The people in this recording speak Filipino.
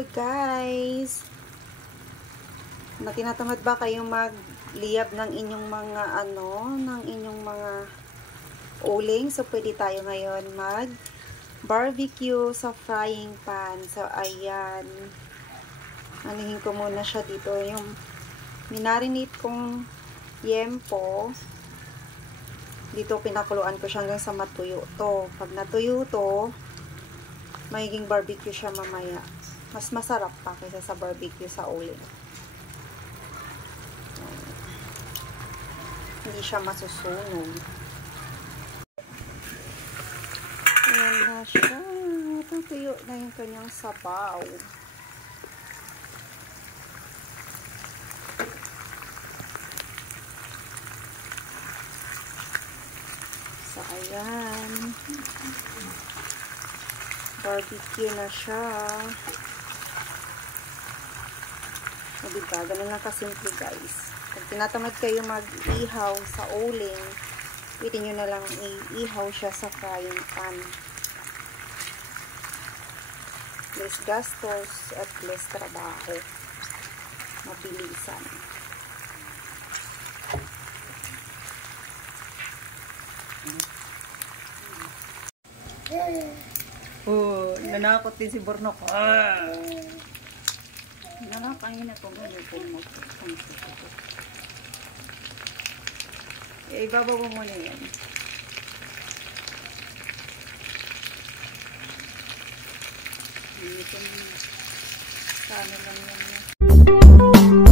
Hello guys! Tinatamad ba kayong magliyab ng inyong mga uling? So pwede tayo ngayon mag barbecue sa frying pan. So ayan. Anuhin ko muna siya dito. Yung minarinate kong yempo. Dito pinakuluan ko siya hanggang sa matuyo to. Pag natuyo to, magiging barbecue siya mamaya. Mas masarap pa kaysa sa barbecue sa uling. Hindi siya masusunog. Ayan na siya. Tutuyo na yung kanyang sabaw. So, ayan. Barbecue na siya. O, diba? Ganun lang kasimple, guys. Pag tinatamad kayo mag-ihaw sa uling, pwede nyo na lang i-ihaw siya sa frying pan. Less gastos at less trabaho. Mabilisan. Oh, nanakot din si Bornok. Nanakain na itong Bornok. Ibabaw mo muna yan. Itong sana lang yan.